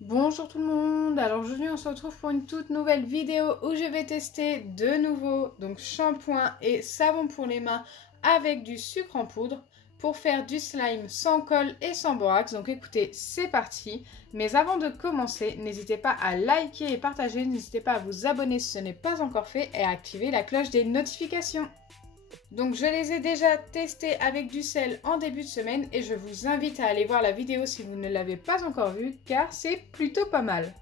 Bonjour tout le monde, alors aujourd'hui on se retrouve pour une toute nouvelle vidéo où je vais tester de nouveau shampoing et savon pour les mains avec du sucre en poudre pour faire du slime sans colle et sans borax. Donc écoutez, c'est parti. Mais avant de commencer, n'hésitez pas à liker et partager, n'hésitez pas à vous abonner si ce n'est pas encore fait et à activer la cloche des notifications. Donc je les ai déjà testés avec du sel en début de semaine et je vous invite à aller voir la vidéo si vous ne l'avez pas encore vue car c'est plutôt pas mal.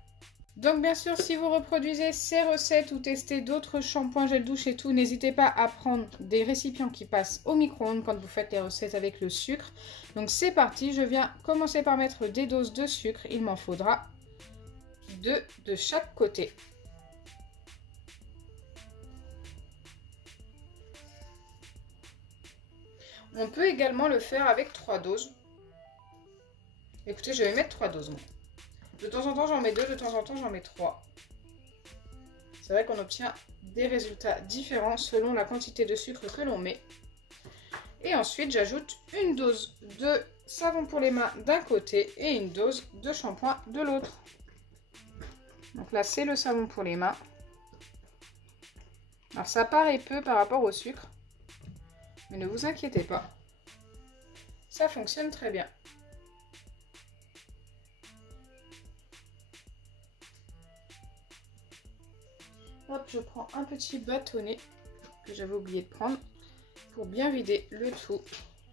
Donc bien sûr, si vous reproduisez ces recettes ou testez d'autres shampoings, gel douche et tout, n'hésitez pas à prendre des récipients qui passent au micro-ondes quand vous faites les recettes avec le sucre. Donc c'est parti, je viens commencer par mettre des doses de sucre, il m'en faudra 2 de chaque côté. On peut également le faire avec 3 doses. Écoutez, je vais mettre 3 doses. Moi. De temps en temps, j'en mets 2, de temps en temps, j'en mets 3. C'est vrai qu'on obtient des résultats différents selon la quantité de sucre que l'on met. Et ensuite, j'ajoute une dose de savon pour les mains d'un côté et une dose de shampoing de l'autre. Donc là, c'est le savon pour les mains. Alors, ça paraît peu par rapport au sucre. Mais ne vous inquiétez pas, ça fonctionne très bien. Hop, je prends un petit bâtonnet que j'avais oublié de prendre pour bien vider le tout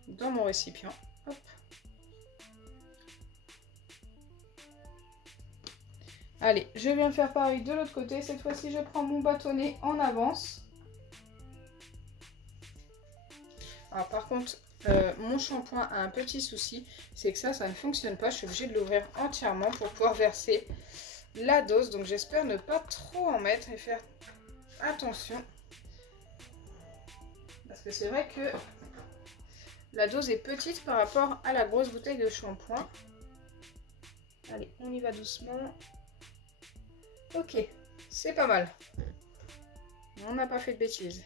dans mon récipient. Hop. Allez, je viens faire pareil de l'autre côté. Cette fois-ci, je prends mon bâtonnet en avance. Alors par contre, mon shampoing a un petit souci, c'est que ça ne fonctionne pas. Je suis obligée de l'ouvrir entièrement pour pouvoir verser la dose. Donc j'espère ne pas trop en mettre et faire attention. Parce que c'est vrai que la dose est petite par rapport à la grosse bouteille de shampoing. Allez, on y va doucement. Ok, c'est pas mal. On n'a pas fait de bêtises.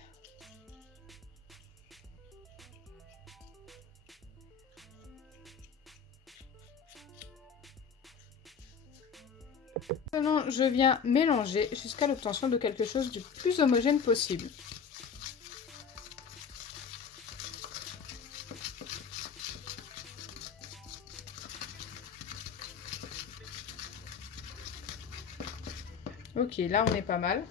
Maintenant, je viens mélanger jusqu'à l'obtention de quelque chose du plus homogène possible. Ok, là on est pas mal.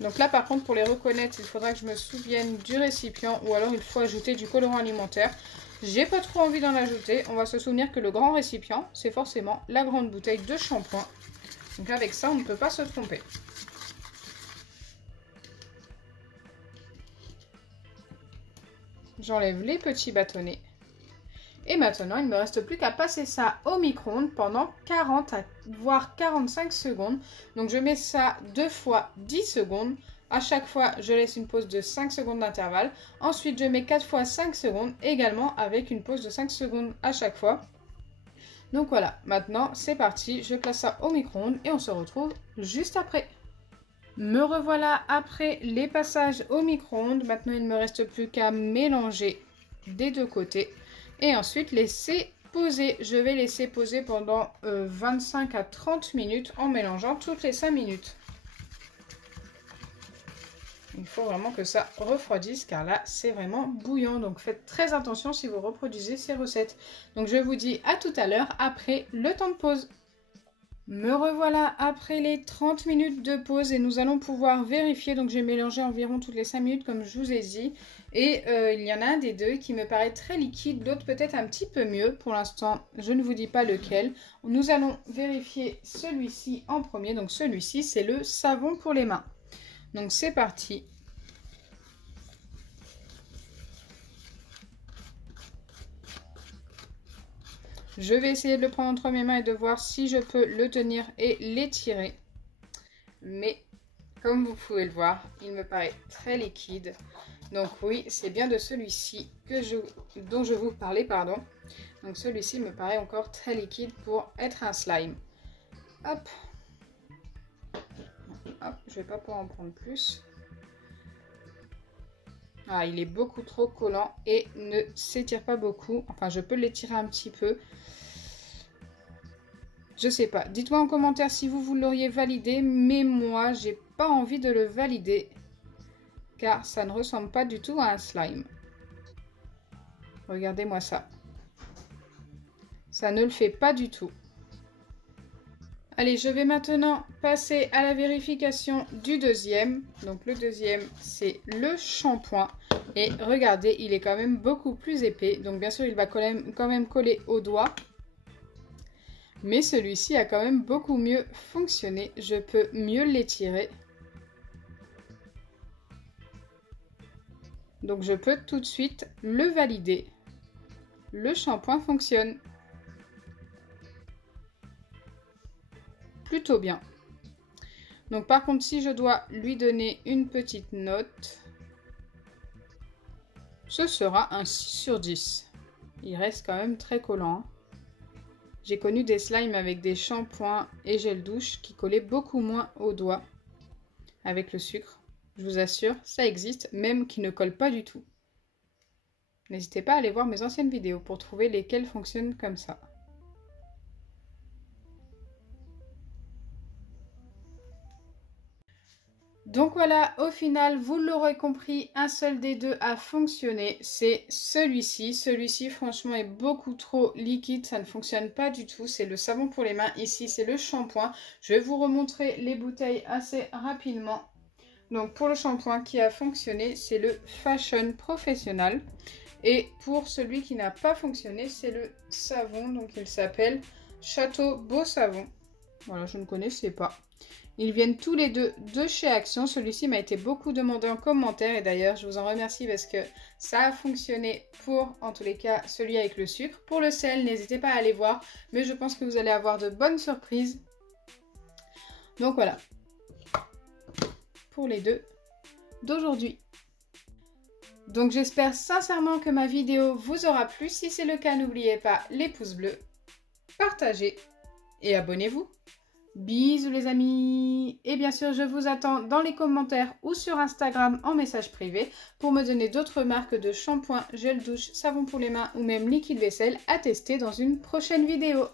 Donc là par contre pour les reconnaître il faudra que je me souvienne du récipient ou alors il faut ajouter du colorant alimentaire. J'ai pas trop envie d'en ajouter, on va se souvenir que le grand récipient c'est forcément la grande bouteille de shampoing. Donc avec ça on ne peut pas se tromper. J'enlève les petits bâtonnets. Et maintenant, il ne me reste plus qu'à passer ça au micro-ondes pendant 40 voire 45 secondes. Donc je mets ça 2 fois 10 secondes. À chaque fois, je laisse une pause de 5 secondes d'intervalle. Ensuite, je mets 4 fois 5 secondes également avec une pause de 5 secondes à chaque fois. Donc voilà, maintenant c'est parti. Je place ça au micro-ondes et on se retrouve juste après. Me revoilà après les passages au micro-ondes. Maintenant, il ne me reste plus qu'à mélanger des deux côtés. Et ensuite laisser poser. Je vais laisser poser pendant 25 à 30 minutes en mélangeant toutes les 5 minutes. Il faut vraiment que ça refroidisse car là c'est vraiment bouillant. Donc faites très attention si vous reproduisez ces recettes. Donc je vous dis à tout à l'heure après le temps de pause. Me revoilà après les 30 minutes de pause et nous allons pouvoir vérifier. Donc j'ai mélangé environ toutes les 5 minutes comme je vous ai dit. Et il y en a un des deux qui me paraît très liquide, l'autre peut-être un petit peu mieux. Pour l'instant, je ne vous dis pas lequel. Nous allons vérifier celui-ci en premier. Donc celui-ci, c'est le savon pour les mains. Donc c'est parti. Je vais essayer de le prendre entre mes mains et de voir si je peux le tenir et l'étirer. Mais comme vous pouvez le voir, il me paraît très liquide. Donc oui, c'est bien de celui-ci dont je vous parlais, pardon. Donc celui-ci me paraît encore très liquide pour être un slime. Hop. Hop, je vais pas pouvoir en prendre plus. Ah, il est beaucoup trop collant et ne s'étire pas beaucoup. Enfin, je peux l'étirer un petit peu. Je sais pas. Dites-moi en commentaire si vous l'auriez validé. Mais moi, j'ai pas envie de le valider. Car ça ne ressemble pas du tout à un slime. Regardez-moi ça. Ça ne le fait pas du tout. Allez, je vais maintenant passer à la vérification du deuxième. Donc le deuxième, c'est le shampoing. Et regardez, il est quand même beaucoup plus épais. Donc bien sûr, il va quand même coller au doigt. Mais celui-ci a quand même beaucoup mieux fonctionné. Je peux mieux l'étirer. Donc je peux tout de suite le valider. Le shampoing fonctionne. Plutôt bien. Donc par contre, si je dois lui donner une petite note, ce sera un 6 sur 10. Il reste quand même très collant. J'ai connu des slimes avec des shampoings et gel douche qui collaient beaucoup moins aux doigts avec le sucre. Je vous assure, ça existe, même qui ne collent pas du tout. N'hésitez pas à aller voir mes anciennes vidéos pour trouver lesquelles fonctionnent comme ça. Donc voilà, au final, vous l'aurez compris, un seul des deux a fonctionné, c'est celui-ci. Celui-ci, franchement, est beaucoup trop liquide, ça ne fonctionne pas du tout. C'est le savon pour les mains, ici, c'est le shampoing. Je vais vous remontrer les bouteilles assez rapidement. Donc pour le shampoing qui a fonctionné, c'est le Fashion Professional. Et pour celui qui n'a pas fonctionné, c'est le savon, donc il s'appelle Château Beau Savon. Voilà, je ne connaissais pas. Ils viennent tous les deux de chez Action. Celui-ci m'a été beaucoup demandé en commentaire et d'ailleurs je vous en remercie parce que ça a fonctionné pour, en tous les cas, celui avec le sucre. Pour le sel, n'hésitez pas à aller voir, mais je pense que vous allez avoir de bonnes surprises. Donc voilà, pour les deux d'aujourd'hui. Donc j'espère sincèrement que ma vidéo vous aura plu. Si c'est le cas, n'oubliez pas les pouces bleus, partagez et abonnez-vous. Bisous les amis. Et bien sûr, je vous attends dans les commentaires ou sur Instagram en message privé pour me donner d'autres marques de shampoing, gel douche, savon pour les mains ou même liquide vaisselle à tester dans une prochaine vidéo.